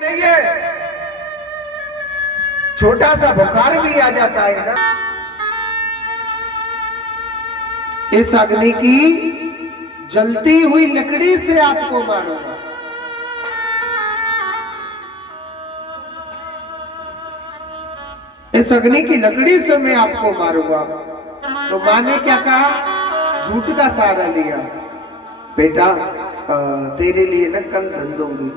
नहीं है, छोटा सा बुखार भी आ जाता है ना। इस अग्नि की जलती हुई लकड़ी से आपको मारूंगा। इस अग्नि की लकड़ी से मैं आपको मारूंगा। तो मां ने क्या कहा? झूठ का सहारा लिया। बेटा तेरे लिए न कल धन दूंगी।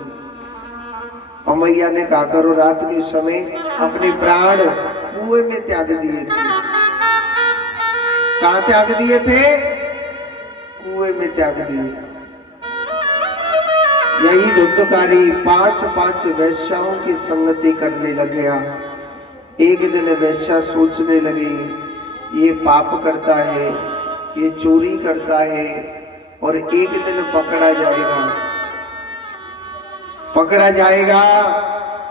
और मैया ने कहा करो, रात के समय अपने प्राण कुएं में त्याग दिए थे। कहां त्याग दिए थे? कुएं में त्याग दिए। यही धुंधकारी 5 वैश्याओं की संगति करने लग गया। एक दिन वैश्या सोचने लगी ये पाप करता है, ये चोरी करता है और एक दिन पकड़ा जाएगा। पकड़ा जाएगा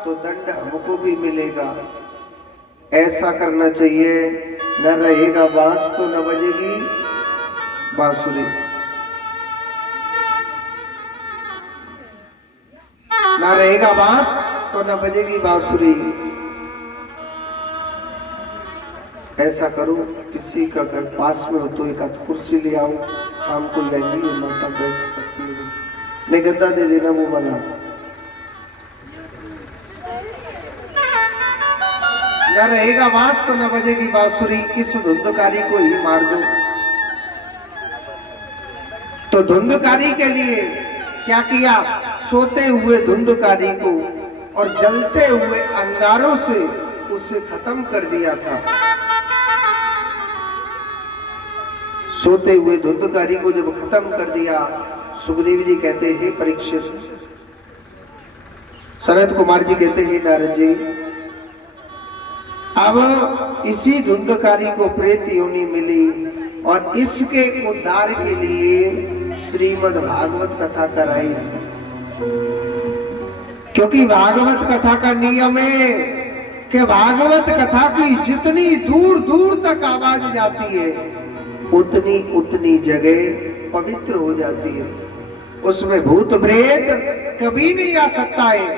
तो दंड हमको भी मिलेगा। ऐसा करना चाहिए, न रहेगा बांस तो न बजेगी बांसुरी। ना रहेगा बांस तो न बजेगी बांसुरी। ऐसा करो, किसी का घर पास में हो तो एक आध कुर्सी ले आओ, शाम को जाएंगी ये माता बैठ सकती है। नहीं गद्दा दे देना वो वाला। न रहेगा बांस तो न बजेगी बांसुरी। इस धुंधकारी को ही मार दो। तो धुंधकारी के लिए क्या किया? सोते हुए धुंधकारी को और जलते हुए अंगारों से उसे खत्म कर दिया था। सोते हुए धुंधकारी को जब खत्म कर दिया, सुखदेव जी कहते हैं परीक्षित, सनत कुमार जी कहते हैं नारद जी, अब इसी धुंधकारी को प्रेत योनि मिली और इसके उद्धार के लिए श्रीमद् भागवत कथा कराई थी। क्योंकि भागवत कथा का नियम है कि भागवत कथा की जितनी दूर दूर तक आवाज जाती है उतनी उतनी जगह पवित्र हो जाती है। उसमें भूत प्रेत कभी नहीं आ सकता है।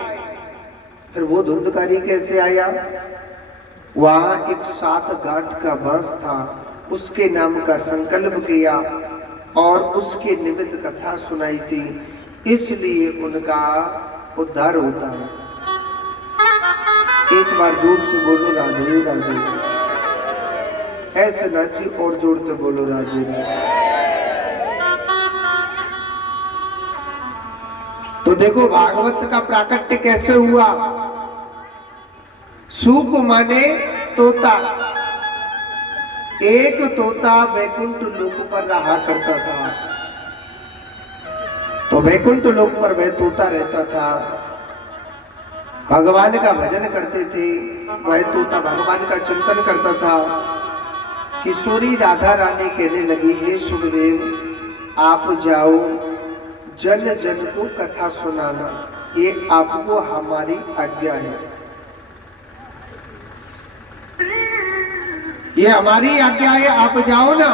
फिर वो धुंधकारी कैसे आया? वहां एक 7 गांठ का बांस था, उसके नाम का संकल्प किया और उसके निमित्त कथा सुनाई थी, इसलिए उनका उद्धार होता है। एक बार जोर से बोलो राधे राधे। ऐसे नाची और जोर से बोलो राधे राधे। तो देखो भागवत का प्राकट्य कैसे हुआ। सुक माने तोता। एक तोता वैकुंठ लोक पर रहा करता था। तो वैकुंठ लोक पर वह तोता रहता था, भगवान का भजन करते थे। वह तोता भगवान का चिंतन करता था। किशोरी राधा रानी कहने लगी, हे सुखदेव आप जाओ, जन जन को कथा सुनाना, ये आपको हमारी आज्ञा है। ये हमारी आज्ञा है, आप जाओ ना।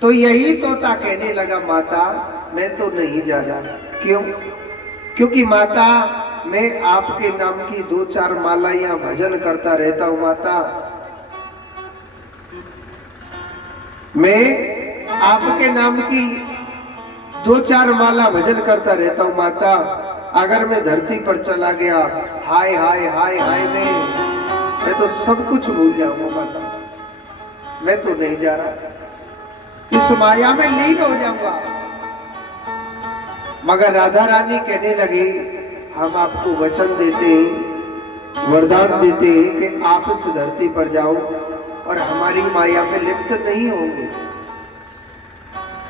तो यही तोता कहने लगा, माता मैं तो नहीं जा रहा। क्यों? क्योंकि माता मैं आपके नाम की 2-4 मालाएं भजन करता रहता हूं। माता मैं आपके नाम की 2-4 माला भजन करता रहता हूं। माता अगर मैं धरती पर चला गया, हाय हाय हाय हाय मैं तो सब कुछ भूल जाऊंगा। माता मैं तो नहीं जा रहा, इस माया में लीन हो जाऊंगा। मगर राधा रानी कहने लगे, हम आपको वचन देते हैं, वरदान देते हैं कि आप इस धरती पर जाओ और हमारी माया में लिप्त नहीं होंगे।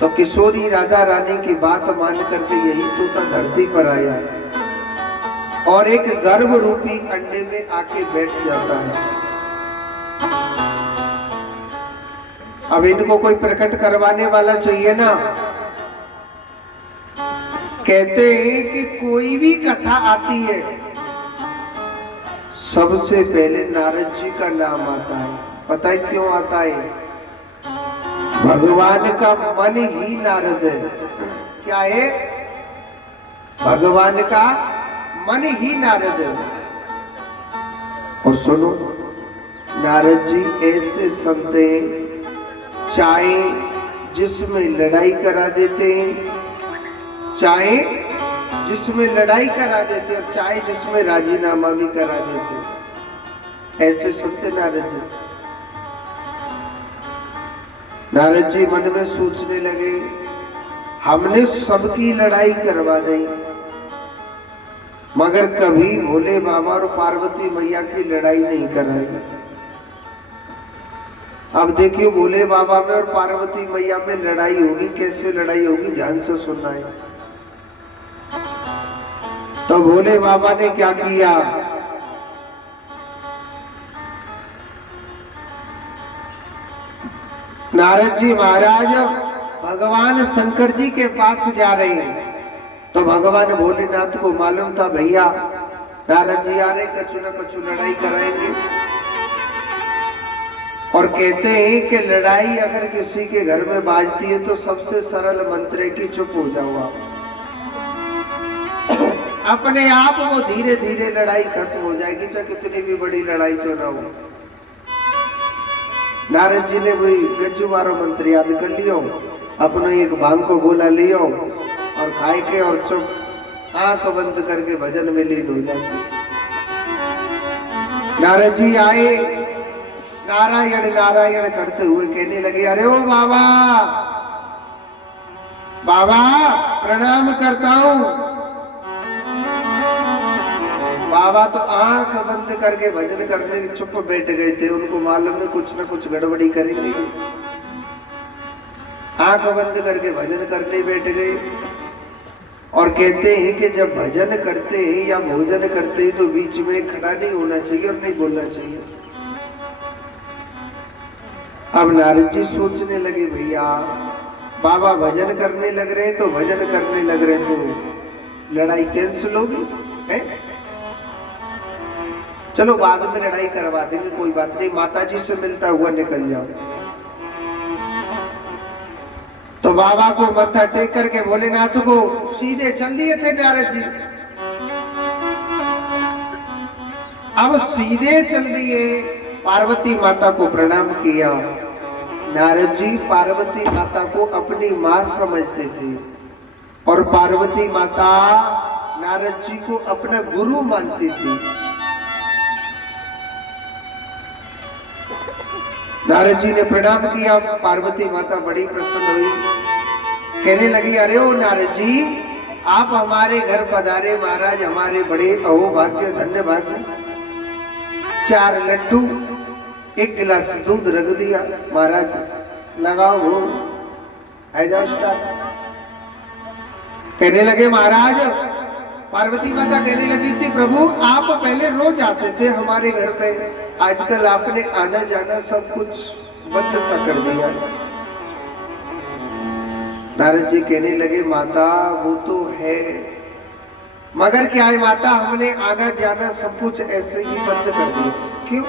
तो किशोरी राधा रानी की बात मान करके यही तोता धरती पर आया और एक गर्भ रूपी अंडे में आके बैठ जाता है। अब इनको कोई प्रकट करवाने वाला चाहिए ना। कहते हैं कि कोई भी कथा आती है सबसे पहले नारद जी का नाम आता है। पता है क्यों आता है? भगवान का मन ही नारद है। क्या है? भगवान का मन ही नारद है। और सुनो, नारद जी ऐसे संत हैं, चाहे जिसमें लड़ाई करा देते हैं, चाहे जिसमें लड़ाई करा देते और चाहे जिसमें राजीनामा भी करा देते, ऐसे संत नारद जी। नारद जी मन में सोचने लगे, हमने सबकी लड़ाई करवा दी, मगर कभी भोले बाबा और पार्वती मैया की लड़ाई नहीं कराई। अब देखिए, भोले बाबा में और पार्वती मैया में लड़ाई होगी, कैसे लड़ाई होगी, ध्यान से सुनना है। तो भोले बाबा ने क्या किया, नारद जी महाराज भगवान शंकर जी के पास जा रहे हैं। तो भगवान भोलेनाथ को मालूम था, भैया नारद जी आ रहे, कछु न कछु लड़ाई कराएंगे। और कहते हैं कि लड़ाई अगर किसी के घर में बाजती है तो सबसे सरल मंत्र है कि चुप हो जाओ आप। अपने आप वो धीरे धीरे लड़ाई खत्म हो जाएगी, चाहे कितनी भी बड़ी लड़ाई क्यों ना हो। नारद जी ने वही गज्जू मंत्र याद कर लियो, अपने एक भांग को गोला लियो और खाए के और चुप आंख बंद करके भजन में लीन हो जाते। नारद जी आए, नारायण नारायण करते हुए कहने लगे, अरे ओ बाबा, बाबा प्रणाम करता हूं। बाबा तो आंख बंद करके भजन करने के चुप बैठ गए थे, उनको मालूम है कुछ ना कुछ गड़बड़ी करेंगे। आंख बंद करके भजन करने बैठ गए। और कहते हैं कि जब भजन करते हैं या भोजन करते हैं तो बीच में खड़ा नहीं होना चाहिए और नहीं बोलना चाहिए। अब नारद जी सोचने लगे, भैया बाबा भजन करने लग रहे तो भजन करने लग रहे तो लड़ाई कैंसिल होगी है? चलो बाद में लड़ाई करवा देंगे, कोई बात नहीं, माता जी से मिलता हुआ निकल जाओ। तो बाबा को मत्था टेक करके भोलेनाथ को सीधे चल दिए थे नारद जी। अब सीधे चल दिए, पार्वती माता को प्रणाम किया। नारद जी पार्वती माता को अपनी मां समझते थे और पार्वती माता नारद जी को अपना गुरु मानती थी। नारद जी ने प्रणाम किया, पार्वती माता बड़ी प्रसन्न हुई, कहने लगी, अरे ओ नारद जी, आप हमारे घर पधारे महाराज, हमारे बड़े अहोभाग्य धन्य भाग्य। 4 लड्डू 1 गिलास दूध रख दिया, महाराज लगाओ हो, जाओ स्टार्ट। कहने लगे महाराज, पार्वती माता कहने लगी थी, प्रभु आप पहले रोज आते थे हमारे घर पे, आजकल आपने आना जाना सब कुछ बंद सा कर दिया। नारद जी कहने लगे, माता वो तो है, मगर क्या है माता, हमने आना जाना सब कुछ ऐसे ही बंद कर दिया। क्यों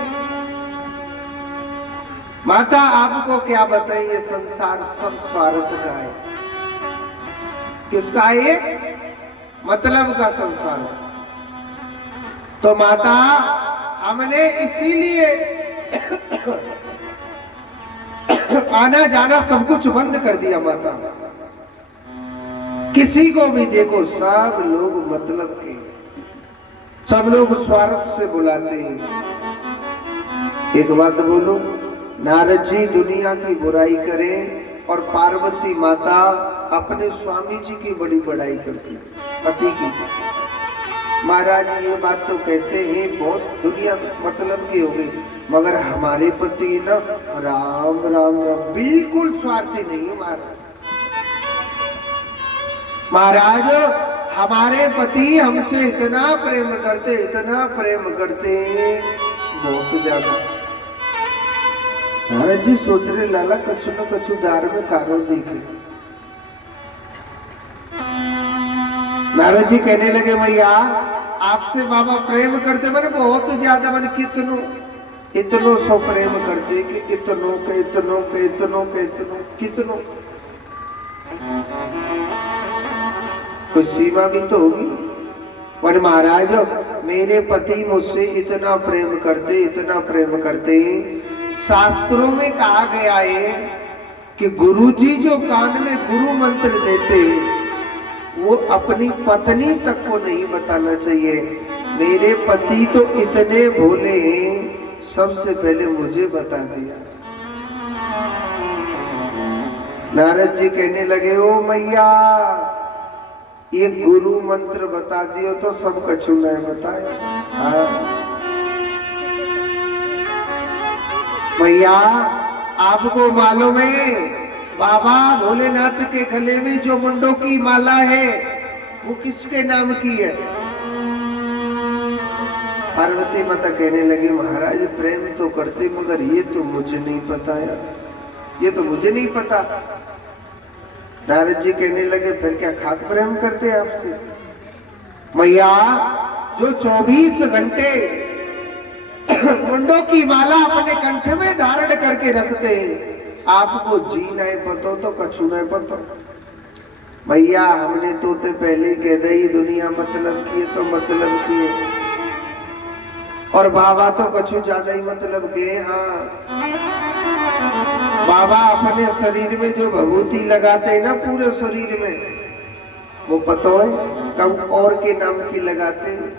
माता, आपको क्या बताएं, ये संसार सब स्वार्थ का है। किसका है? मतलब का संसार। तो माता हमने इसीलिए आना जाना सब कुछ बंद कर दिया माता। किसी को भी देखो, सब लोग मतलब के, सब लोग स्वार्थ से बुलाते हैं। एक बात बोलो, नारद जी दुनिया की बुराई करें और पार्वती माता अपने स्वामी जी की बड़ी बड़ाई करती, पति की। महाराज ये बात तो कहते हैं बहुत दुनिया मतलब की हो गई, मगर हमारे पति ना राम राम राम बिल्कुल स्वार्थी नहीं है महाराज। महाराज हमारे पति हमसे इतना प्रेम करते, इतना प्रेम करते, बहुत ज्यादा। महाराज जी सोच रहे, लाला कछु न कछु दार में कारो देखे। नारद जी कहने लगे, भैया आपसे बाबा प्रेम करते, मैंने बहुत ज्यादा, मैंने कितनों इतनों सो प्रेम करते कि इतनों के इतनों के इतनों के इतनों कितनों, कोई सीमा भी तो होगी। पर महाराज मेरे पति मुझसे इतना प्रेम करते, शास्त्रों में कहा गया है कि गुरुजी जो कान में गुरु मंत्र देते वो अपनी पत्नी तक को नहीं बताना चाहिए। मेरे पति तो इतने भोले हैं, सबसे पहले मुझे बता दिया। नारद जी कहने लगे, ओ मैया ये गुरु मंत्र बता दियो तो सब कछु नहीं बताए। हाँ मैया आपको मालूम है बाबा भोलेनाथ के गले में जो मुंडों की माला है वो किसके नाम की है? पार्वती माता कहने लगी, महाराज प्रेम तो करते मगर ये तो मुझे नहीं पता यार, ये तो मुझे नहीं पता। नारद जी कहने लगे, फिर क्या खाक प्रेम करते आपसे? मैया जो 24 घंटे मुंडों की माला अपने कंठ में धारण करके रखते हैं, आपको जी नहीं पतो तो कछु नहीं पतो। भैया हमने तो पहले ही कह दी दुनिया मतलब की है तो मतलब की है, और बाबा तो कछु ज्यादा ही मतलब के। हाँ बाबा अपने शरीर में जो भभूति लगाते हैं ना पूरे शरीर में, वो पता है कब और के नाम की लगाते हैं।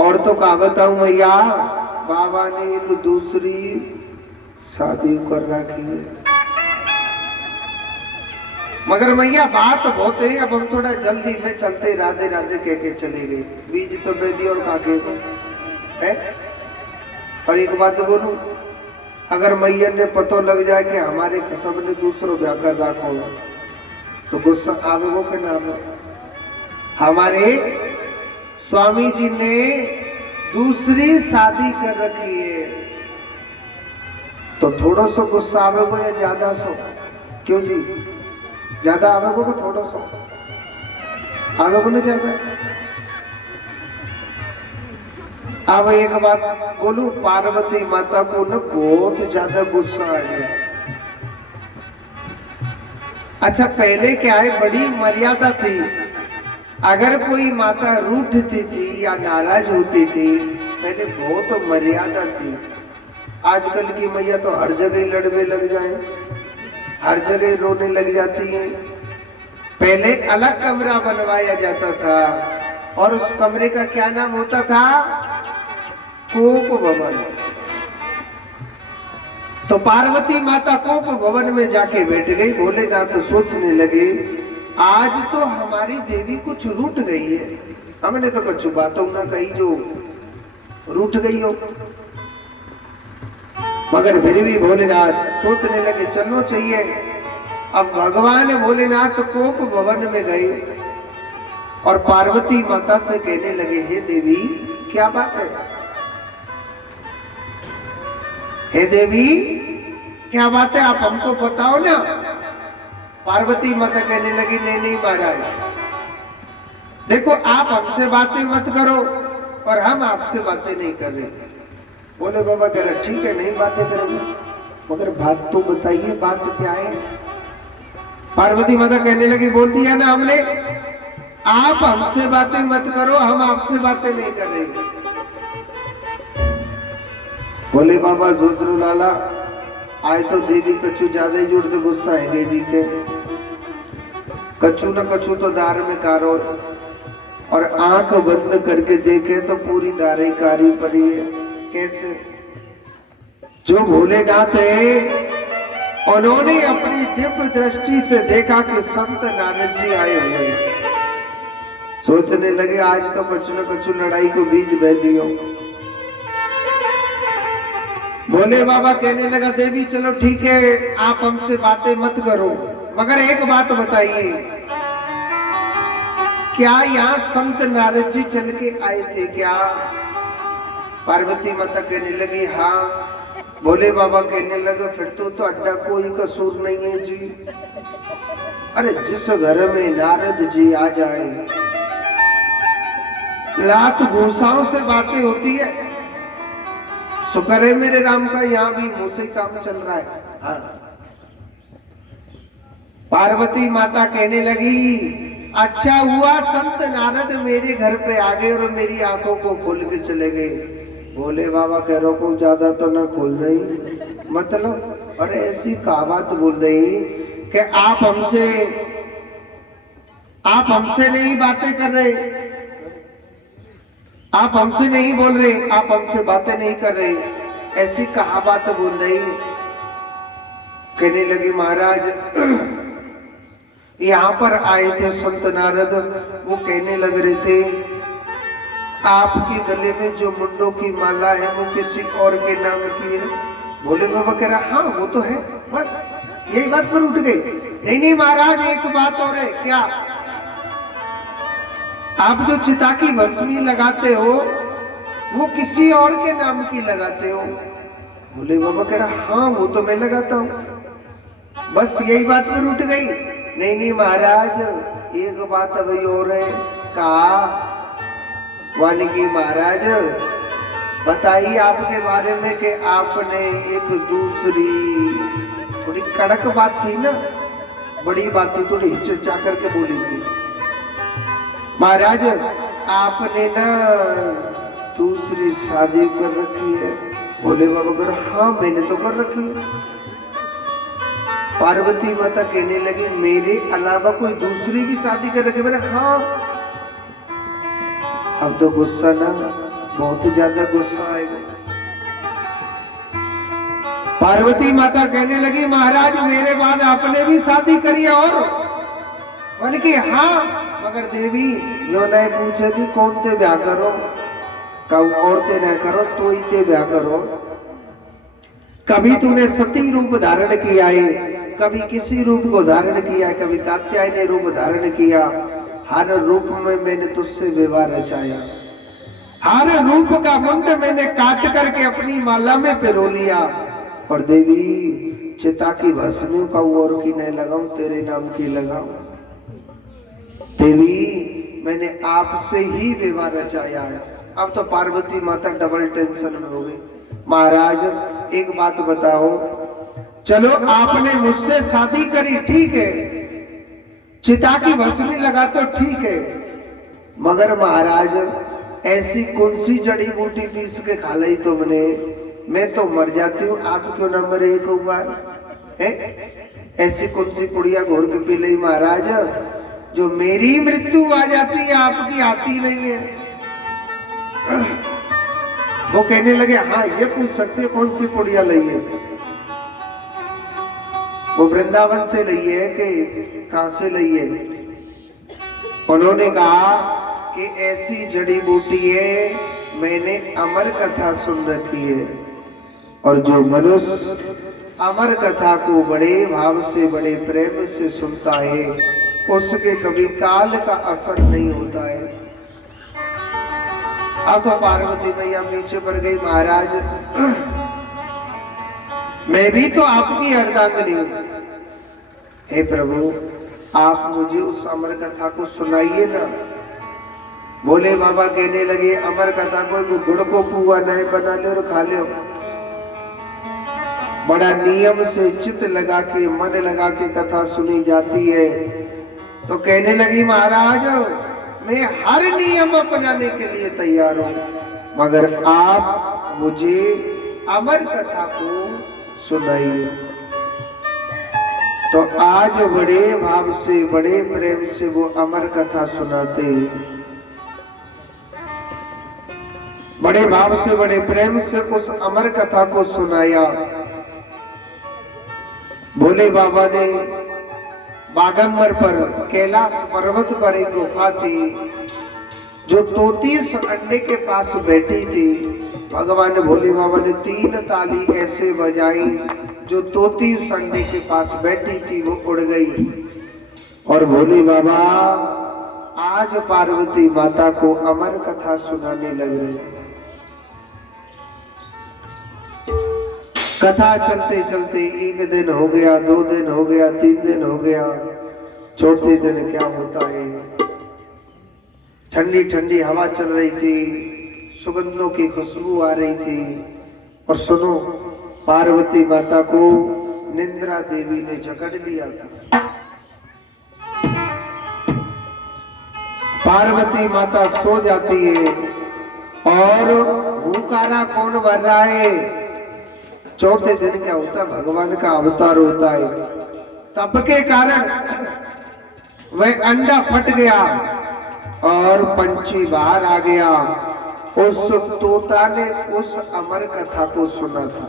और तो कहा बताऊं मैया, बाबा ने एक दूसरी शादी कर रखी है। मगर मैया बात बहुत है, अब हम थोड़ा जल्दी में चलते राधे राधे कह के चले गए। बीज तो बेदी और काके है। और एक बात बोलूं, अगर मैया ने पतो लग जाए कि हमारे कसम ने दूसरों ब्याह कर रखो तो गुस्सा आवेगो के नाम। हमारे स्वामी जी ने दूसरी शादी कर रखी है तो थोड़ा सो गुस्सा आवेगो या ज्यादा सो? क्यों जी, ज्यादा आवेगो को थोड़ा सो आवेगो ना ज्यादा? अब एक बात बोलूं, पार्वती माता को ना बहुत ज्यादा गुस्सा आ गया। अच्छा पहले क्या है, बड़ी मर्यादा थी, अगर कोई माता रूठती थी या नाराज होती थी पहले बहुत मर्यादा थी। आजकल की मैया तो हर जगह लड़ने लग जाए, हर जगह रोने लग जाती है। पहले अलग कमरा बनवाया जाता था और उस कमरे का क्या नाम होता था? कोप भवन। तो पार्वती माता कोप भवन में जाके बैठ गई। भोलेनाथ तो सोचने लगे आज तो हमारी देवी कुछ रूठ गई है, हमने तो कुछ बातों ना कही जो रूठ गई हो। मगर फिर भी भोलेनाथ सोचने लगे चलना चाहिए। अब भगवान भोलेनाथ कोप भवन में गए और पार्वती माता से कहने लगे, हे देवी क्या बात है? हे देवी क्या बात है, आप हमको बताओ ना। पार्वती माता कहने लगी, नहीं नहीं महाराज, देखो आप हमसे बातें मत करो और हम आपसे बातें नहीं कर रहे। बोले बाबा कह रहे ठीक है नहीं बातें करेंगे, मगर बात तो बताइए, बात क्या है? पार्वती माता कहने लगी, बोल दिया ना हमने, आप हमसे बातें मत करो, हम आपसे बातें नहीं कर रहे। बोले बाबा जोतरू लाला आज तो देवी कछु ज्यादा ही जुड़ते गुस्सा है गई दिखे, कछु न कछु तो दार में कारो, और आंख बंद करके देखे तो पूरी दारे कारी पड़ी है। कैसे? जो भोलेनाथ है उन्होंने अपनी दिव्य दृष्टि से देखा कि संत नारद जी आए हुए। सोचने लगे आज तो कुछ न कुछ लड़ाई को बीज बह दियो। भोले बाबा कहने लगा, देवी चलो ठीक है आप हमसे बातें मत करो, मगर एक बात बताइए, क्या यहाँ संत नारद जी चल के आए थे क्या? पार्वती माता कहने लगी हाँ। भोले बाबा कहने लगे फिर तो अड्डा कोई कसूर नहीं है जी। अरे जिस घर में नारद जी आ जाए लात घूसाओं से बातें होती है। शुक्र है मेरे राम का यहाँ भी मुंह से काम चल रहा है। हाँ। पार्वती माता कहने लगी अच्छा हुआ संत नारद मेरे घर पे आ गए और मेरी आंखों को खोल के चले गए। बोले बाबा कह रहा को ज्यादा तो ना खोल दई, मतलब अरे ऐसी का बात बोल दई कि आप हमसे नहीं बातें कर रहे, आप हमसे नहीं बोल रहे, आप हमसे बातें नहीं कर रहे, ऐसी कहा बात बोल रही। कहने लगे महाराज यहाँ पर आए थे संत नारद, वो कहने लग रहे थे आपके गले में जो मुंडों की माला है वो किसी और के नाम की है। बोले बाबा कह रहा हाँ वो तो है, बस यही बात पर उठ गई। नहीं नहीं महाराज एक बात और है। क्या? आप जो चिता की भस्मी लगाते हो वो किसी और के नाम की लगाते हो। बोले बाबा कह रहा हाँ वो तो मैं लगाता हूँ, बस यही बात पर उठ गई। नहीं नहीं महाराज एक बात अभी और है। कहा वाल्मीकि महाराज बताइए आपके बारे में कि आपने एक दूसरी थोड़ी कड़क बात थी ना, बड़ी बात थी, थोड़ी हिचकिचा करके बोली थी। महाराज आपने ना दूसरी शादी कर रखी है। बोले बाबा कर हाँ मैंने तो कर रखी है। पार्वती माता कहने लगी मेरे अलावा कोई दूसरी भी शादी कर रखी? बोले हाँ। अब तो गुस्सा ना, बहुत ज्यादा गुस्सा आएगा। पार्वती माता कहने लगी महाराज मेरे बाद आपने भी शादी करी और? बोले कि हाँ, मगर देवी यो नहीं पूछे कि कौन ते ब्याह करो, कब और ते न करो तो ही ते ब्याह करो। कभी तूने सती रूप धारण किया है, कभी किसी रूप को धारण किया, कभी कात्यायनी रूप धारण किया, हर रूप में मैंने तुझसे विवाह रचाया, हर रूप का मुंड मैंने काट करके अपनी माला में पिरो लिया। और देवी चिता की भस्मी का और की नहीं लगाऊं, तेरे नाम की लगाऊं। देवी मैंने आपसे ही विवाह रचाया है। अब तो पार्वती माता डबल टेंशन में हो गई। महाराज एक बात बताओ, चलो आपने मुझसे शादी करी ठीक है, चिता की भस्मी लगा तो ठीक है, मगर महाराज ऐसी कौन सी जड़ी बूटी पीस के खा ली तुमने, मैं तो मर जाती हूँ, आप क्यों न मरे एक बार? ऐसी कौन सी पुड़िया घोर के पी ली महाराज जो मेरी मृत्यु आ जाती है, आपकी आती नहीं है? वो कहने लगे हाँ ये पूछ सकते कौन सी पुड़िया ली है? वो वृंदावन से ली है कि कहां से ली है? उन्होंने कहा कि ऐसी जड़ी बूटी है, मैंने अमर कथा सुन रखी है, और जो मनुष्य अमर कथा को बड़े भाव से बड़े प्रेम से सुनता है उसके कभी काल का असर नहीं होता है। अब तो पार्वती मैया पीछे पड़ गई। महाराज मैं भी तो आपकी अर्धांगिनी हूं, हे प्रभु आप मुझे उस अमर कथा को सुनाइए ना। बोले बाबा कहने लगे अमर कथा को गुड़ को पुआ नहीं बना ले और खा ले, बड़ा नियम से चित्त लगा के मन लगा के कथा सुनी जाती है। तो कहने लगी महाराज मैं हर नियम अपनाने के लिए तैयार हूं, मगर आप मुझे अमर कथा को सुनाइए। तो आज बड़े भाव से बड़े प्रेम से वो अमर कथा सुनाते, बड़े भाव से बड़े प्रेम से उस अमर कथा को सुनाया। भोले बाबा ने बागंबर पर कैलाश पर्वत पर एक गुफा थी जो तोतीस अंडे के पास बैठी थी। भगवान भोले बाबा ने 3 ताली ऐसे बजाई जो तोतीस अंडे के पास बैठी थी वो उड़ गई। और भोले बाबा आज पार्वती माता को अमर कथा सुनाने लग रहे। कथा चलते चलते 1 दिन हो गया, 2 दिन हो गया, 3 दिन हो गया, चौथे दिन क्या होता है, ठंडी ठंडी हवा चल रही थी, सुगंधों की खुशबू आ रही थी। और सुनो पार्वती माता को निंद्रा देवी ने जकड़ लिया था। पार्वती माता सो जाती है और भूखाना कौन भर रहा है? चौथे दिन क्या होता है? भगवान का अवतार होता है। तप के कारण वह अंडा फट गया और पंछी बाहर आ गया। उस तोता ने उस अमर कथा को सुना था।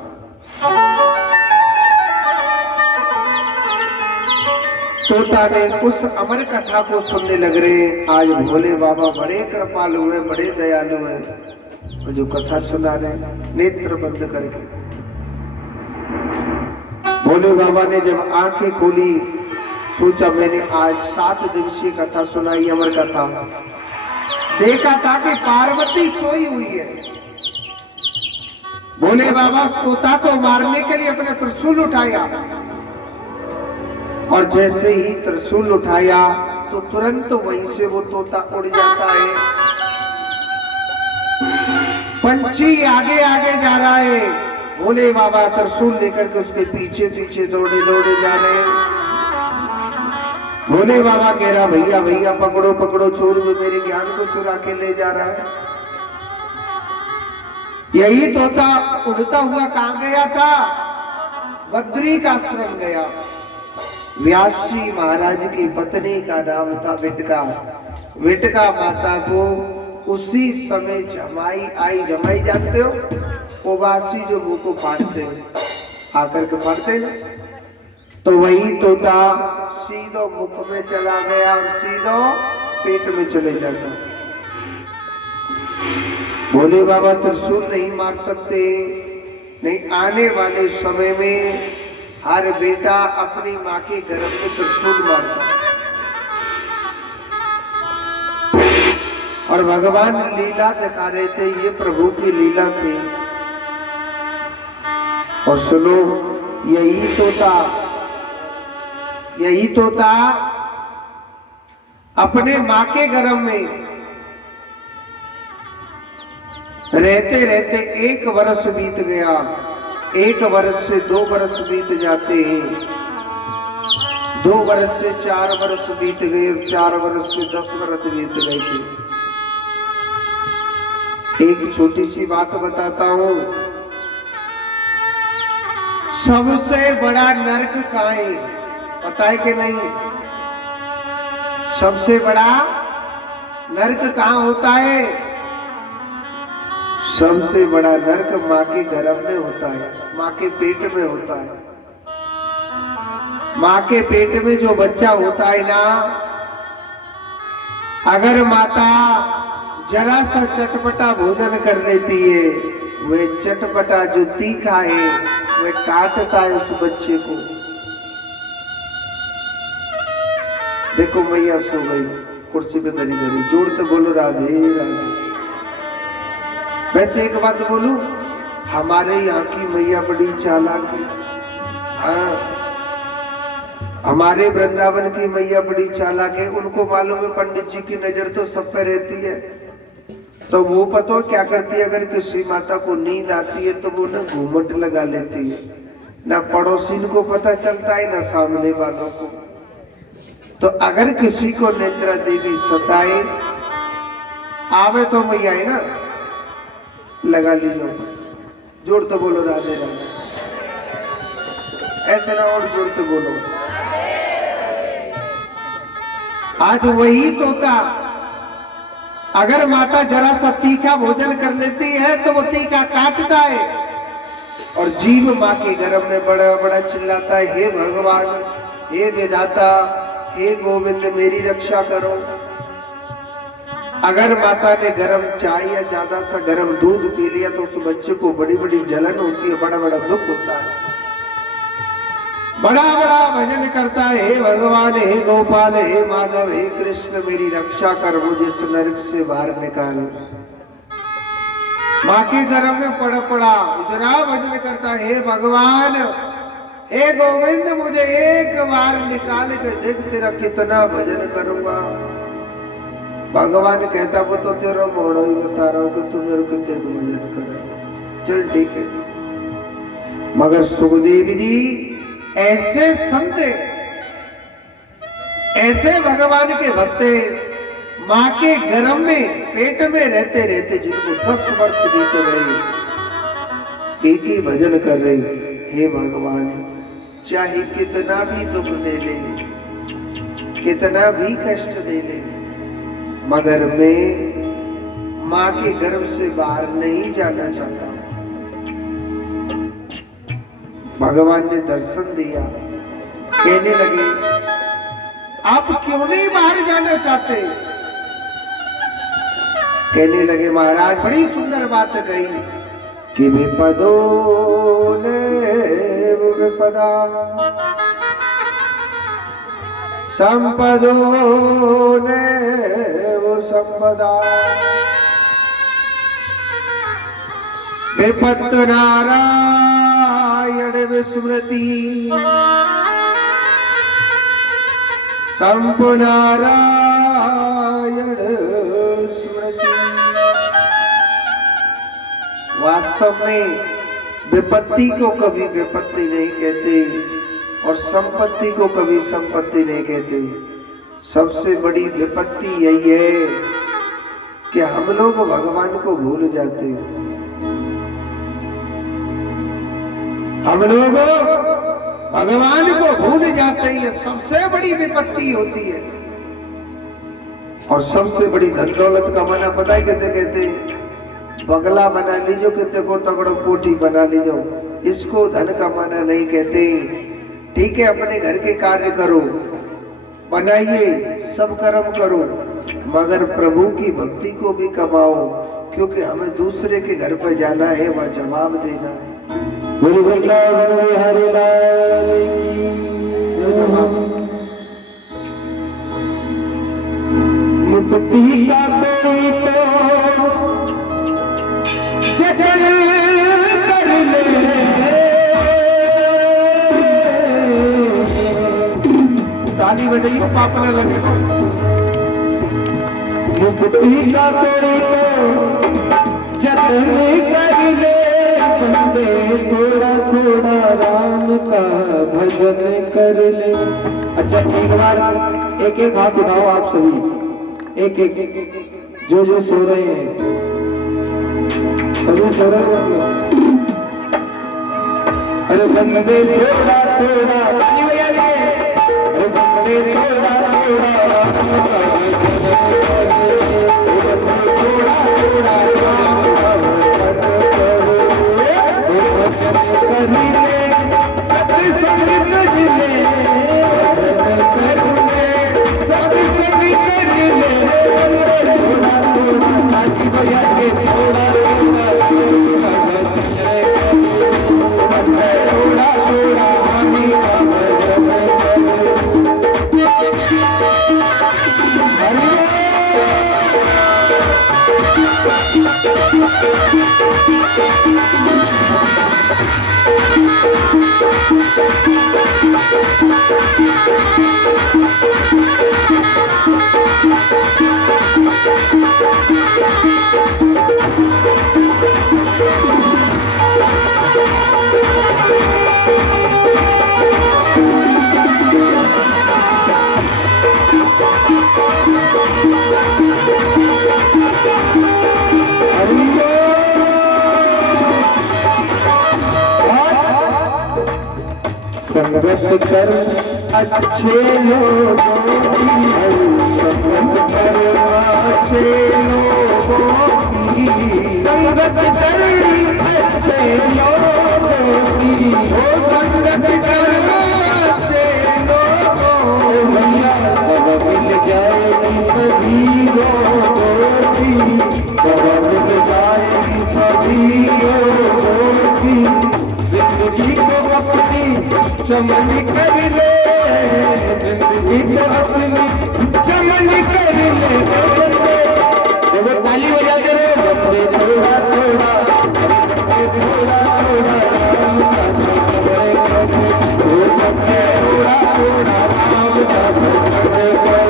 तोता ने उस अमर कथा को सुनने लग रहे। आज भोले बाबा बड़े कृपालु हैं, बड़े दयालु हैं, जो कथा सुना रहे नेत्र बंद करके। भोले बाबा ने जब आंखें खोली, सोचा मैंने आज 7 दिवसीय कथा सुनाई, अमर कथा। देखा था कि पार्वती सोई हुई है। भोले बाबा तोता को मारने के लिए अपने त्रिशूल उठाया और जैसे ही त्रिशूल उठाया तो तुरंत वहीं से वो तोता उड़ जाता है। पंछी आगे आगे जा रहा है, भोले बाबा त्रिशूल लेकर के उसके पीछे पीछे दौड़े दौड़े जा रहे हैं। भोले बाबा कह रहा भैया भैया पकड़ो पकड़ो चोर जो मेरे ज्ञान को चुरा के ले जा रहा है। यही तोता उड़ता हुआ कहां गया था? बद्री का आश्रम गया। व्यास जी महाराज की पत्नी का नाम था विटका। विटका माता को उसी समय जमाई आई। जमाई जानते हो? उबासी जो मुंह को फाड़ते हैं, आकर के फाड़ते हैं। तो वही तोता सीधो मुख में चला गया और सीधो पेट में चले जाता। भोले बाबा त्रिशूल नहीं मार सकते। नहीं, आने वाले समय में हर बेटा अपनी माँ के गर्भ में त्रिशूल मारता। और भगवान लीला दिखा रहे थे, ये प्रभु की लीला थी। और सुनो, यही तोता अपने माँ के गर्भ में रहते रहते 1 वर्ष बीत गया। 1 वर्ष से 2 वर्ष बीत जाते हैं, 2 वर्ष से 4 वर्ष बीत गए, 4 वर्ष से 10 वर्ष बीत गए थे। एक छोटी सी बात बताता हूं, सबसे बड़ा नरक कहाँ है पता है कि नहीं? सबसे बड़ा नरक कहाँ होता है? सबसे बड़ा नरक माँ के गर्भ में होता है, माँ के पेट में होता है। माँ के पेट में जो बच्चा होता है ना, अगर माता जरा सा चटपटा भोजन कर लेती है, वह चटपटा जो तीखा है वह काटता है उस बच्चे को। देखो मैया सो गई, कुर्सी पे धरी धरी, जोर से बोलो राधे राधे। वैसे एक बात बोलूं, हमारे यहाँ की मैया बड़ी चालाक है। हाँ, हमारे वृंदावन की मैया बड़ी चालाक है। उनको मालूम है पंडित जी की नजर तो सब पे रहती है, तो वो पता क्या करती है? अगर किसी माता को नींद आती है तो वो ना घूमट लगा लेती है, ना पड़ोसी को पता चलता है ना सामने वालों को। तो अगर किसी को निद्रा देवी सताए आवे तो मैया है ना, लगा लीजिए। जोर तो बोलो राधे राधे, ऐसे ना और जोर तो बोलो। आज वही तोता अगर माता जरा सा तीखा भोजन कर लेती है तो वो तीखा काटता है और जीव माँ के गर्भ में बड़ा बड़ा चिल्लाता है, हे भगवान, हे विधाता, हे गोविंद मेरी रक्षा करो। अगर माता ने गर्म चाय या ज्यादा सा गर्म दूध पी लिया तो उस बच्चे को बड़ी बड़ी जलन होती है, बड़ा बड़ा दुख होता है, बड़ा बड़ा भजन करता है, हे भगवान, हे गोपाल, हे माधव, हे कृष्ण मेरी रक्षा कर, मुझे इस नरक से बाहर निकाल। माँ के गर्भ में पड़ा पड़ा इतना भजन करता है, हे भगवान, हे गोविंद, मुझे एक बार निकाल के देख, तेरा कितना भजन करूंगा। भगवान कहता वो तो तेरा मोड़ा ही बता रहा हूं कि तू मेरे को तेरे भजन कर। चल ठीक है। मगर सुखदेव जी ऐसे संत, ऐसे भगवान के भक्त, माँ के गर्भ में पेट में रहते रहते जिनको 10 वर्ष बीत गए, एक ही भजन कर रही, हे भगवान चाहे कितना भी दुख दे ले, कितना भी कष्ट दे ले, मगर मैं माँ के गर्भ से बाहर नहीं जाना चाहता। भगवान ने दर्शन दिया, कहने लगे आप क्यों नहीं बाहर जाना चाहते? कहने लगे महाराज बड़ी सुंदर बात कही कि विपदो ने विपदा संपदो ने वो संपदा विपत्त नारायण विस्मृति संप नारायण स्मृति। वास्तव में विपत्ति को कभी विपत्ति नहीं कहते और संपत्ति को कभी संपत्ति नहीं कहते। सबसे बड़ी विपत्ति यही है कि हम लोग भगवान को भूल जाते हैं। हम लोग भगवान को भूल जाते हैं, ये सबसे बड़ी विपत्ति होती है। और सबसे बड़ी धन दौलत कमाना पता है कैसे कहते हैं? बंगला बना लीजो, कितने को तगड़ो कोठी बना लीजो, इसको धन कमाना नहीं कहते। ठीक है, अपने घर के कार्य करो, बनाइए, सब कर्म करो, मगर प्रभु की भक्ति को भी कमाओ, क्योंकि हमें दूसरे के घर पर जाना है, वह जवाब देना है। मुक्ति का कोई तो जतन कर ले, ताली बजाइए, पाप न लगे। मुक्ति का कोई तो जतन कर ले, बंदे थोड़ा थोड़ा राम का भजन कर ले। अच्छा एक बार एक एक हाथ उठाओ आप सभी, एक एक जो सो रहे हैं, सभी सो रहे हैं। अरे बंदे थोड़ा थोड़ा, अरे बंदे थोड़ा थोड़ा राम का भजन थोड़ा थोड़ा राम का भजन कर ले, सत्संग कर ले, भजन कर ले, सत्संग कर ले, थोड़ा थोड़ा नाची बजा के थोड़ा थोड़ा थोड़ा थोड़ा हमी का भजन संगत कर अच्छे लोगों की, संगत कर अच्छे लोगों की, संगत कर अच्छे लोगों की, ओ संगत कर अच्छे लोगों की, सब मिल जाएगी सभी लोगों की, सब मिल जाएगी सभी लोगों की। जिंदगी को अपनी चमन कर ले, जिंदगी को अपनी चमन कर ले, देखो ताली बजाते रहो, बंदे थोड़ा थोड़ा, बंदे थोड़ा थोड़ा राम का भजन कर ले, थोड़ा थोड़ा राम का भजन कर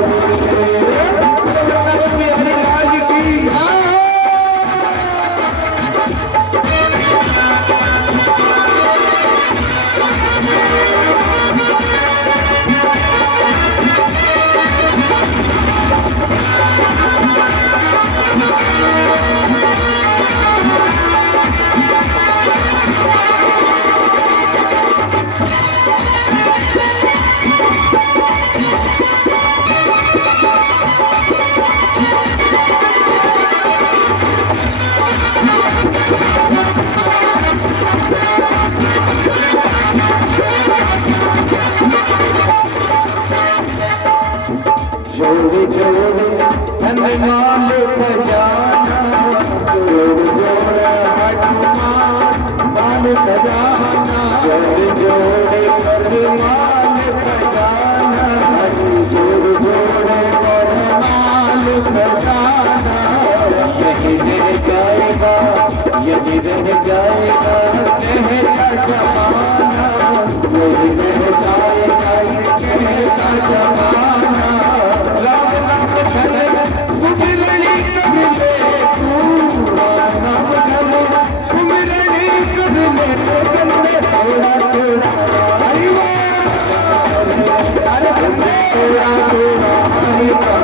ले, हरि लाल की जय। यही रह जाएगा, यही रह जाएगा कहता जमाना, यही रह जाएगा ये कहता जमाना। राम नाम धरे सुमिरनी कर ले तू, राम नाम धरे सुमिरनी कर ले, बंदे थोड़ा थोड़ा हरि बोल, अरे बंदे थोड़ा थोड़ा हरि बोल।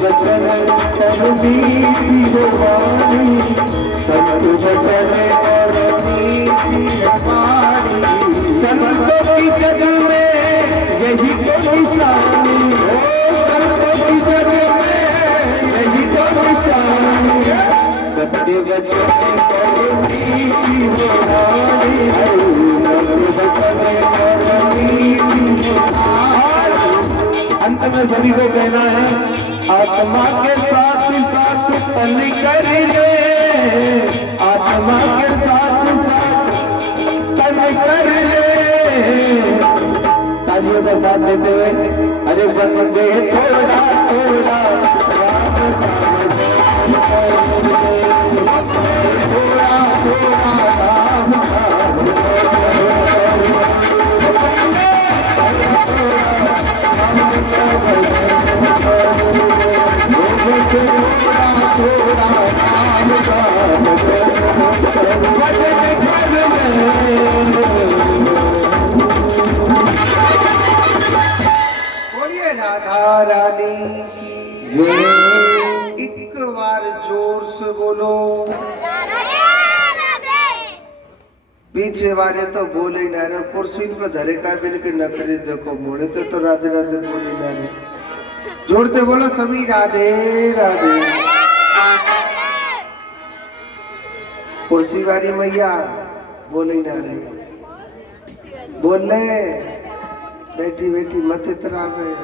वचन और नीति वाणी, संत वचन और नीति वाणी, संतों की जग में यही तो निशानी, ओ संतों की जग में यही तो निशानी, सत्य वचन और नीति वाणी, सत्य वचन और नीति वाणी। अंत में सभी को कहना है, आत्मा के साथ साथ तन कर ले, आत्मा के साथ साथ तन कर ले। तालियों का साथ देते हुए अरे बंदे थोड़ा थोड़ा राम का भजन, थोड़ा थोड़ा राम का बोलिए राधा रानी की एक बार जोर से बोलो। पीछे वाले तो बोले ना रे, कुर्सी पे धरे का बिल के नखरे देखो मोड़े तो राधे राधे बोले ना रे। जोड़ते बोलो सभी राधे राधे। कुर्सी वाली मैया बोले ना रे, बोले बैठी बैठी मत इतरा में।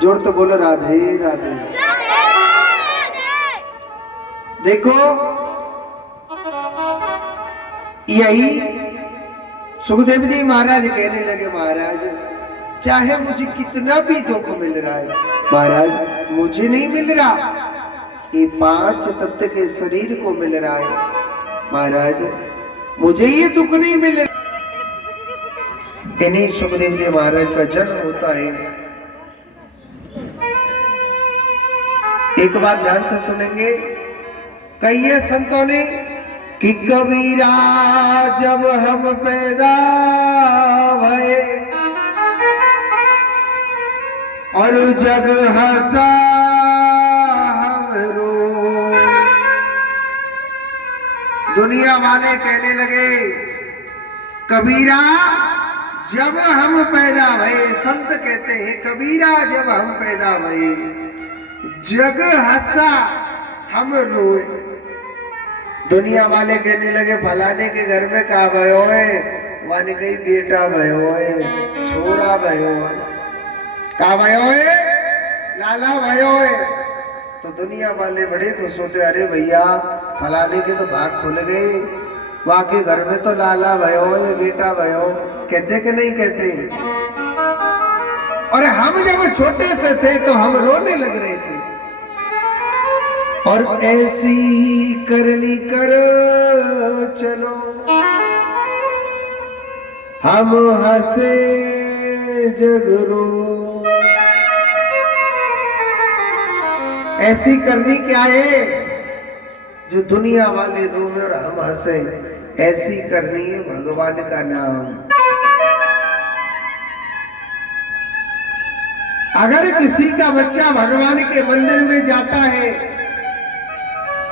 जोड़ते बोलो राधे राधे। देखो यही सुखदेव जी महाराज कहने लगे, महाराज चाहे मुझे कितना भी दुख मिल रहा है, महाराज मुझे नहीं मिल रहा, ये 5 तत्व के शरीर को मिल रहा है, महाराज मुझे ये दुख नहीं मिल रहा। इन्हीं सुखदेव जी महाराज का जन्म होता है। एक बात ध्यान से सुनेंगे, कई संतों ने कि कबीरा जब हम पैदा भये और जग हंसा हम रो। दुनिया वाले कहने लगे कबीरा जब हम पैदा भये, संत कहते हैं कबीरा जब हम पैदा भये जग हंसा हम रोए। दुनिया वाले कहने लगे फलाने के घर में का भयो है, माने कहीं बेटा भयो है, छोरा भयो है, का भयो है, लाला भयो है। तो दुनिया वाले बड़े खुश होते, अरे भैया फलाने के तो भाग खुल गए, वहां के घर में तो लाला भयो है, बेटा भयो। कहते कि नहीं कहते? और हम जब छोटे से थे तो हम रोने लग रहे थे। और ऐसी ही करनी कर चलो, हम हंसे जगरो। ऐसी करनी क्या है जो दुनिया वाले रोवे और हम हंसे, ऐसी करनी है भगवान का नाम। अगर किसी का बच्चा भगवान के मंदिर में जाता है,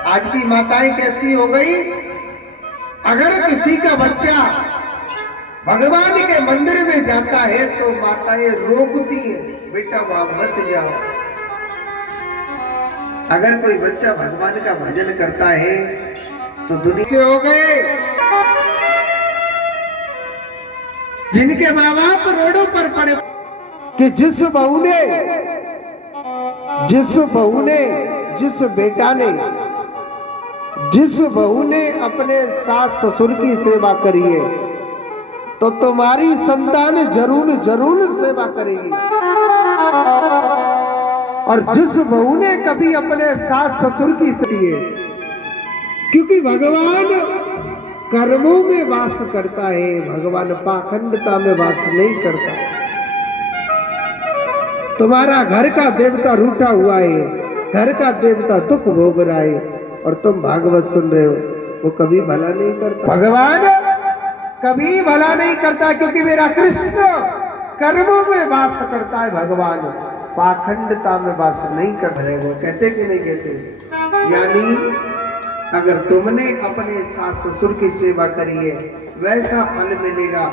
आज की माताएं कैसी हो गई, अगर किसी का बच्चा भगवान के मंदिर में जाता है तो माताएं रोकती है, बेटा वहां मत जाओ। अगर कोई बच्चा भगवान का भजन करता है तो दुनिया से हो गए जिनके माँ बाप रोडों पर पड़े, कि जिस बहू ने जिस बेटा ने जिस बहू ने अपने सास ससुर की सेवा करी है तो तुम्हारी संतान जरूर जरूर सेवा करेगी। और जिस बहू ने कभी अपने सास ससुर की सेवा, क्योंकि भगवान कर्मों में वास करता है, भगवान पाखंडता में वास नहीं करता। तुम्हारा घर का देवता रूठा हुआ है, घर का देवता दुख भोग रहा है और तुम भागवत सुन रहे हो, वो कभी भला नहीं करता। भगवान कभी भला नहीं करता, क्योंकि मेरा कृष्ण कर्मों में वास करता है, भगवान पाखंडता में वास नहीं कर रहे। वो कहते कि नहीं कहते? यानी अगर तुमने अपने सास ससुर की सेवा करी है वैसा फल मिलेगा।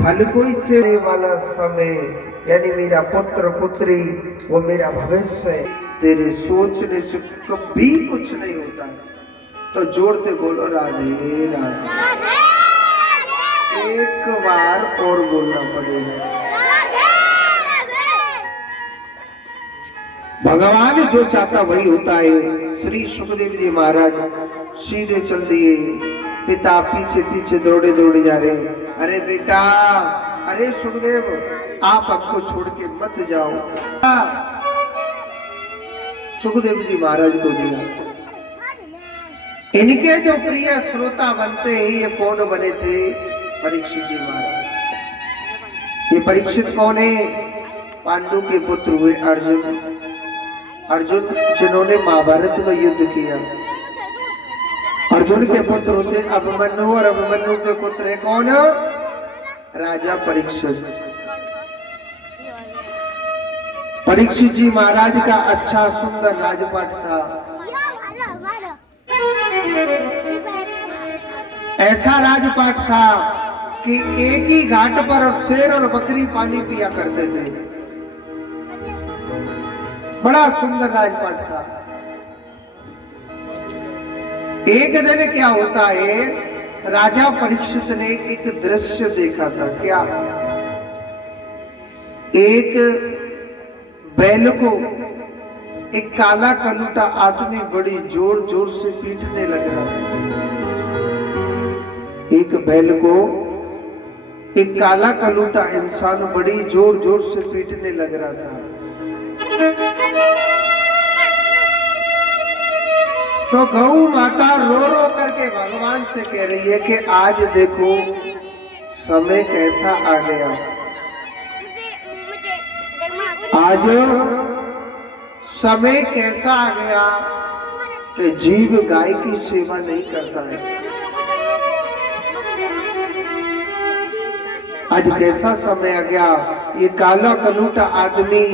फल कोई से वाला समय, यानी मेरा पुत्र पुत्री वो मेरा भविष्य है, तेरे सोचने से कभी कुछ नहीं होता। तो जोड़ते बोलो राधे राधे। एक बार और बोलना पड़ेगा। भगवान जो चाहता वही होता है। श्री सुखदेव जी महाराज सीधे चल दिए, पिता पीछे पीछे दौड़े दौड़े जा रहे। अरे बेटा, अरे सुखदेव आप हमको छोड़ के मत जाओ। सुखदेव जी महाराज को दिया। इनके जो प्रिय श्रोता बनते हैं ये कौन बने थे? परीक्षित जी महाराज। ये परीक्षित कौन है? पांडु के पुत्र हुए अर्जुन। अर्जुन जिन्होंने महाभारत का युद्ध किया। अर्जुन के पुत्र होते अभिमन्यु, और अभिमन्यु के पुत्र है कौन? राजा परीक्षित। परीक्षित जी महाराज का अच्छा सुंदर राजपाट था। ऐसा राजपाट था कि एक ही घाट पर शेर और बकरी पानी पिया करते थे। बड़ा सुंदर राजपाट था। एक दिन क्या होता है, राजा परीक्षित ने एक दृश्य देखा था। क्या? एक बैल को एक काला कलूटा आदमी बड़ी जोर जोर से पीटने लग रहा था। एक बैल को एक काला कलूटा इंसान बड़ी जोर जोर से पीटने लग रहा था। तो गौ माता रो रो करके भगवान से कह रही है कि आज देखो समय कैसा आ गया। आज समय कैसा आ गया कि जीव गाय की सेवा नहीं करता है। आज कैसा समय आ गया, ये काला कलूटा आदमी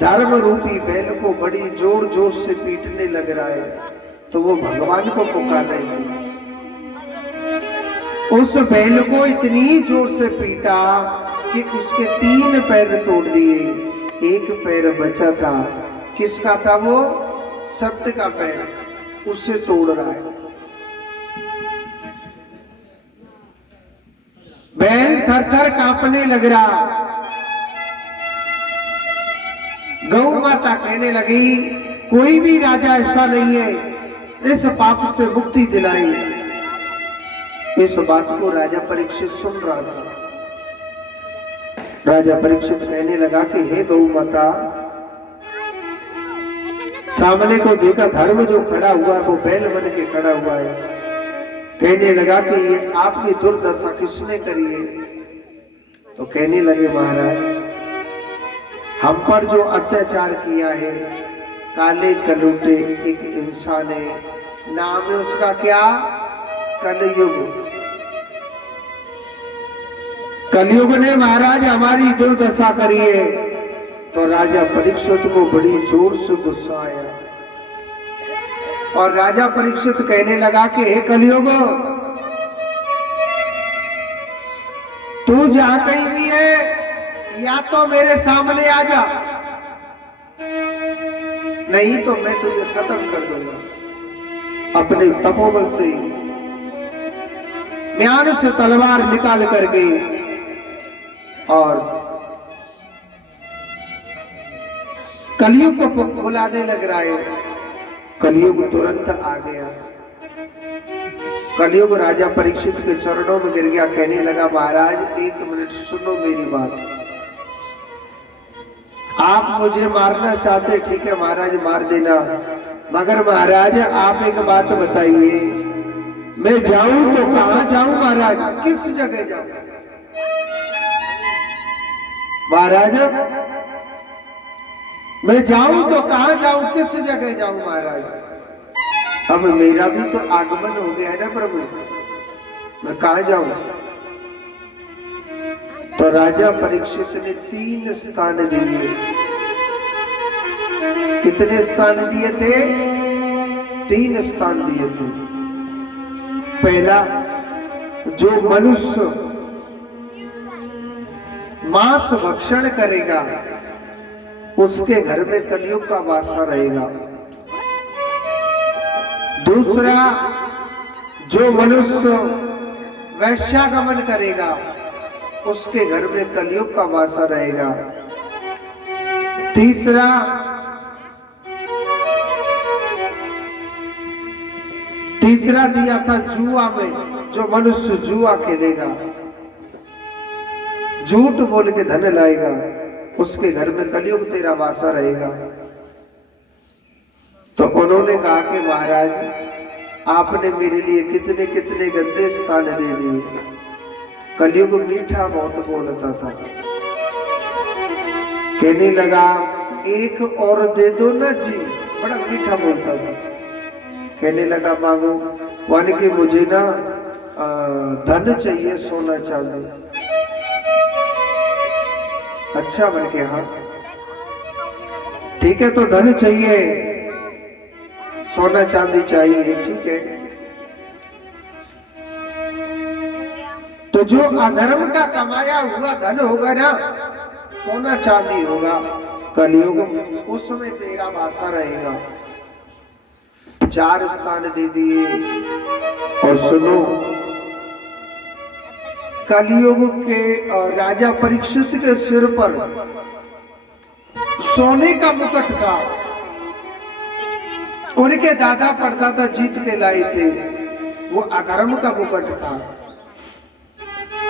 धर्म रूपी बैल को बड़ी जोर जोर से पीटने लग रहा है। तो वो भगवान को पुकार रहे थे। उस बैल को इतनी जोर से पीटा कि उसके 3 पैर तोड़ दिए, एक पैर बचा था। किसका था वो? सत्य का पैर, उसे तोड़ रहा है। बैल थर थर कांपने लग रहा। गौ माता कहने लगी कोई भी राजा ऐसा नहीं है इस पाप से मुक्ति दिलाई। इस बात को राजा परीक्षित सुन रहा था। राजा परीक्षित कहने लगा कि हे गौ माता, सामने को देखा, धर्म जो खड़ा हुआ है वो बैल बन के खड़ा हुआ है। कहने लगा कि ये आपकी दुर्दशा किसने करी है? तो कहने लगे महाराज, हम पर जो अत्याचार किया है, काले कलूटे एक इंसान है, नाम है उसका क्या? कलयुग। कलयुग ने महाराज हमारी दुर्दशा करी है। तो राजा परीक्षित को बड़ी जोर से गुस्सा आया और राजा परीक्षित कहने लगा कि हे कलयुग, तू जहां कहीं भी है या तो मेरे सामने आ जा, नहीं तो मैं तुझे खत्म कर दूंगा। अपने तपोबल से म्यान से तलवार निकाल करके और कलयुग को बुलाने लग रहा है। कलयुग तुरंत आ गया। कलयुग राजा परीक्षित के चरणों में गिर गया। कहने लगा, महाराज 1 मिनट सुनो मेरी बात। आप मुझे मारना चाहते, ठीक है महाराज मार देना, मगर महाराज आप एक बात बताइए, मैं जाऊं तो कहां जाऊं महाराज? किस जगह जाऊं महाराज? मैं जाऊं तो कहां जाऊं, किस जगह जाऊं महाराज? अब मेरा भी तो आगमन हो गया है ना प्रभु, मैं कहां जाऊं? तो राजा परीक्षित ने 3 स्थान दिए। कितने स्थान दिए थे? 3 स्थान दिए थे। पहला, जो मनुष्य मांस भक्षण करेगा उसके घर में कलयुग का वासा रहेगा। दूसरा, जो मनुष्य वैश्यागमन करेगा उसके घर में कलयुग का वासा रहेगा। तीसरा दिया था जुआ में, जो मनुष्य जुआ खेलेगा, झूठ बोल के धन लाएगा, उसके घर में कलयुग तेरा वासा रहेगा। तो उन्होंने कहा कि महाराज आपने मेरे लिए कितने कितने गंदे स्थान दे दिए। कलयुग मीठा बहुत बोलता था। कहने लगा, एक और दे दो ना जी, बड़ा मीठा बोलता था। कहने लगा, मांगो। वन के मुझे ना धन चाहिए, सोना चांदी। अच्छा बन के, हाँ ठीक है, तो धन चाहिए, सोना चांदी चाहिए, ठीक है। तो जो अधर्म का कमाया हुआ धन होगा ना, सोना चांदी होगा, कलयुग उसमें तेरा वासा रहेगा। 4 स्थान दे दिए। और सुनो, कलयुग के राजा परीक्षित के सिर पर सोने का मुकुट था। उनके दादा परदादा जीत के लाए थे, वो अधर्म का मुकुट था।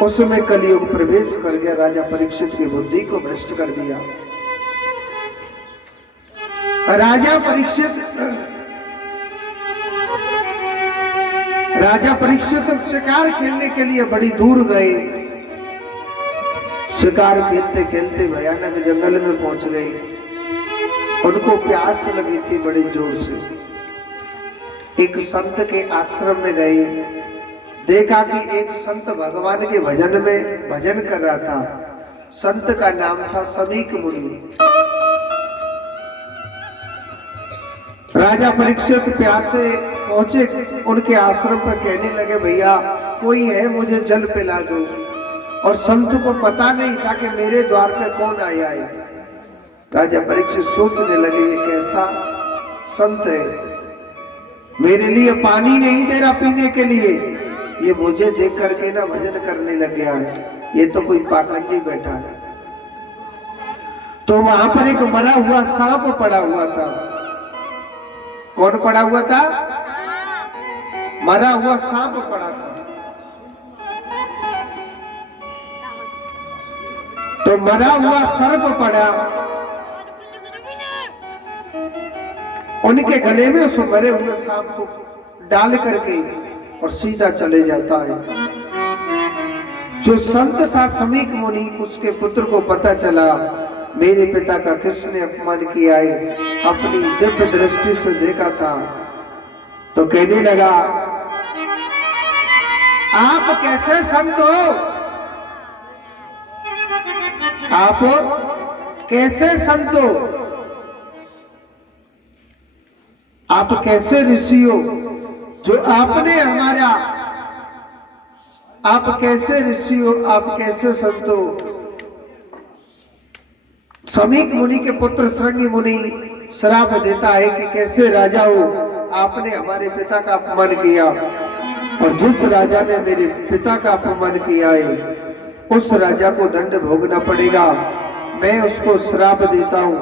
उसमें कलयुग प्रवेश कर गया, राजा परीक्षित की बुद्धि को भ्रष्ट कर दिया। राजा परीक्षित शिकार खेलने के लिए बड़ी दूर गए। शिकार खेलते खेलते भयानक जंगल में पहुंच गए। उनको प्यास लगी थी बड़ी जोर से। एक संत के आश्रम में गए। देखा कि एक संत भगवान के भजन कर रहा था। संत का नाम था समीक मुनि। राजा परीक्षित प्यासे पहुंचे उनके आश्रम पर। कहने लगे, भैया कोई है, मुझे जल पिला दो। और संत को पता नहीं था कि मेरे द्वार पे कौन आया है। राजा परीक्षित सोचने लगे, ये कैसा संत है, मेरे लिए पानी नहीं दे रहा पीने के लिए, ये मुझे देख करके ना भजन करने लग गया है, ये तो कोई पाखंडी बैठा है। तो वहां पर एक मरा हुआ सांप पड़ा हुआ था। कौन पड़ा हुआ था? मरा हुआ सांप पड़ा था। तो मरा हुआ सर्प पड़ा। उनके गले में उस मरे हुए सांप को डाल करके और सीधा चले जाता है। जो संत था समीक मुनि, उसके पुत्र को पता चला मेरे पिता का किसने अपमान किया है, अपनी दिव्य दृष्टि से देखा था, तो कहने लगा आप कैसे संत हो, आप कैसे संत हो, आप कैसे ऋषि हो, जो आपने हमारा, आप कैसे ऋषि हो, आप कैसे संत हो। समीक मुनि के पुत्र श्रृंगी मुनि श्राप देता है कि कैसे राजा हो, आपने हमारे पिता का अपमान किया, और जिस राजा ने मेरे पिता का अपमान किया है उस राजा को दंड भोगना पड़ेगा। मैं उसको श्राप देता हूं,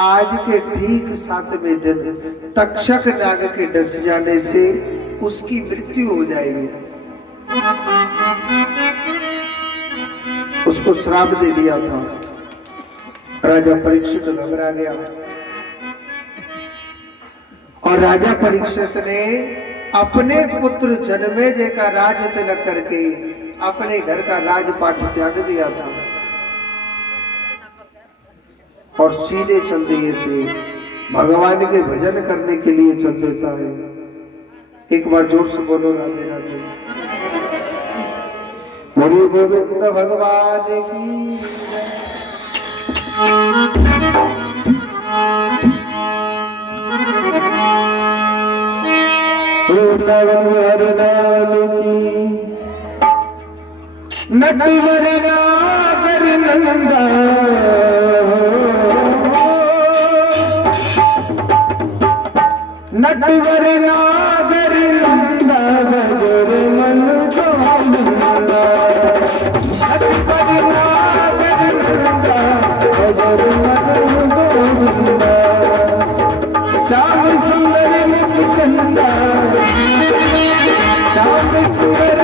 आज के ठीक 7वें दिन तक्षक नाग के डस जाने से उसकी मृत्यु हो जाएगी। उसको श्राप दे दिया था। राजा परीक्षित घबरा गया और राजा परीक्षित ने अपने पुत्र जन्मेजय का राज तिलक करके अपने घर का राजपाट त्याग दिया था और सीधे चल दिए थे। भगवान के भजन करने के लिए चल देता है। एक बार जोर से बोलो राधे राधे। बोलिए गोविंद भगवान की नटवर नागर नंदा नटवर नागर नंदा बजर मन गोविंदा नटवर नागर नंदा बजर मन गोविंदा श्याम सुंदर मुख चंदा श्याम सुंदर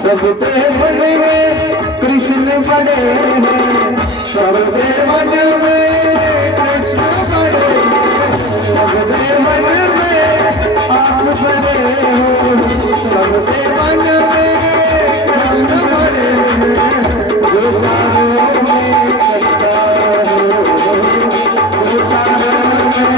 सबके मन में कृष्ण बड़े हैं, सबके मन में कृष्ण बड़े हैं, सबके मन में आप बड़े हो, सबके मन में कृष्ण बड़े हैं, जो तारों में चलता हो, जो तारों में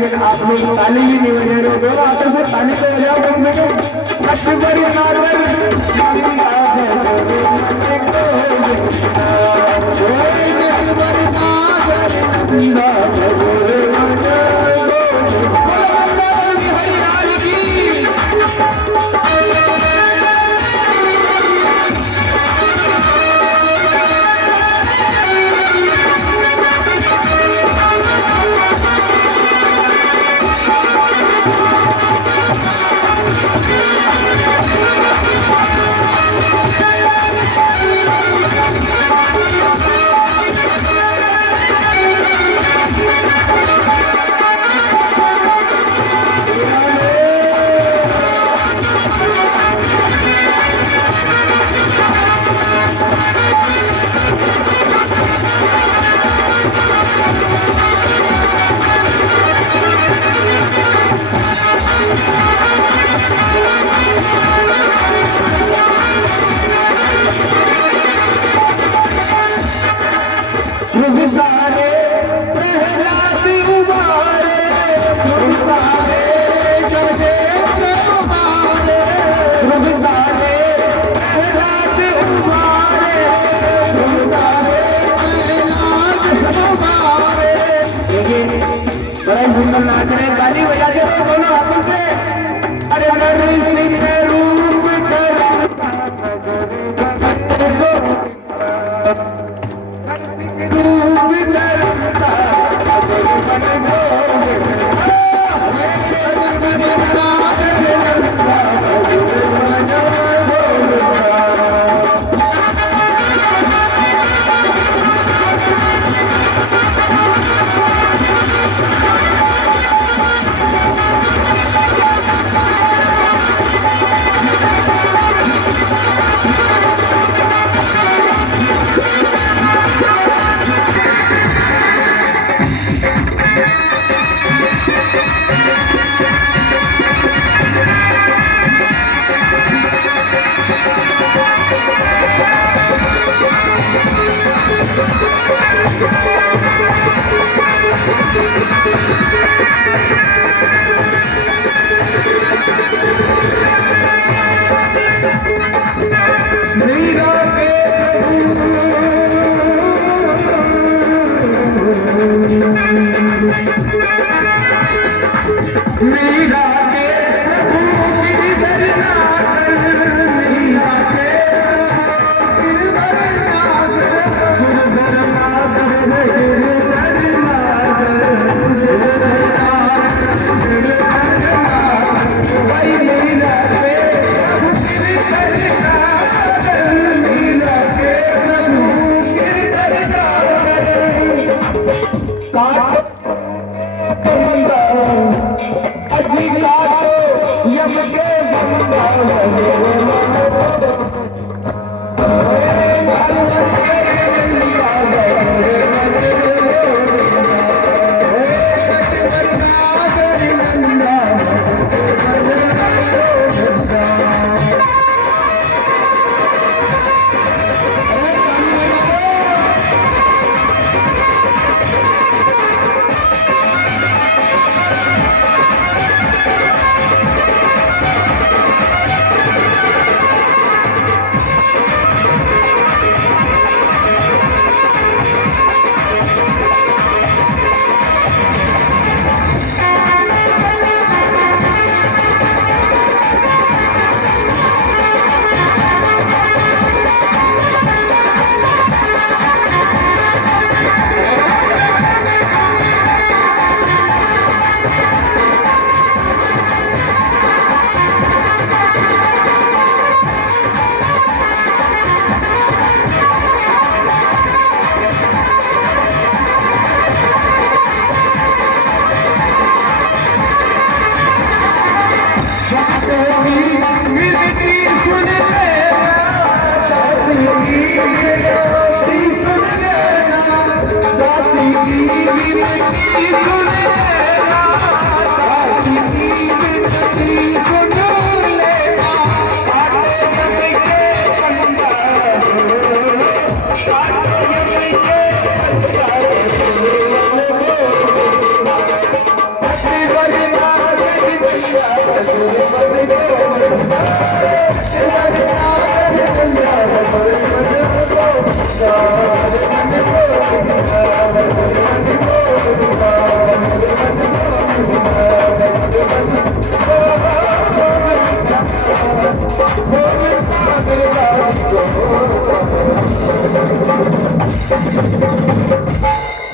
लेकिन आप लोग ताली भी नहीं बजा रहे हो। दोनों हाथों से ताली तो बजाओ कम से कम। अकबर नाच रहे, ताली बजा के दोनों हाथों से। अरे नरसिंह रूप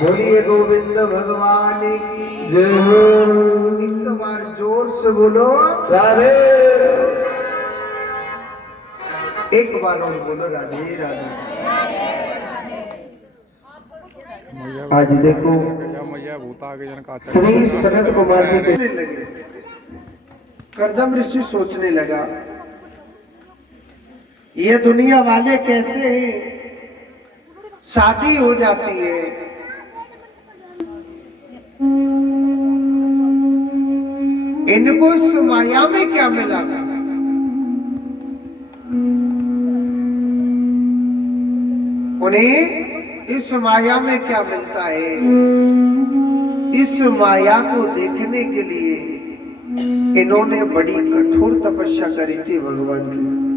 बोलिए गोविंद भगवान की जय हो। एक बार जोर से बोलो सारे एक बार और बोलो राधे राधे। आज देखो श्री सनत कुमार जी कहने लगे, कर्दम ऋषि सोचने लगा ये दुनिया वाले कैसे हैं, शादी हो जाती है, इनको इस माया में क्या मिला था? उन्हें इस माया में क्या मिलता है? इस माया को देखने के लिए इन्होंने बड़ी कठोर तपस्या करी थी भगवान की।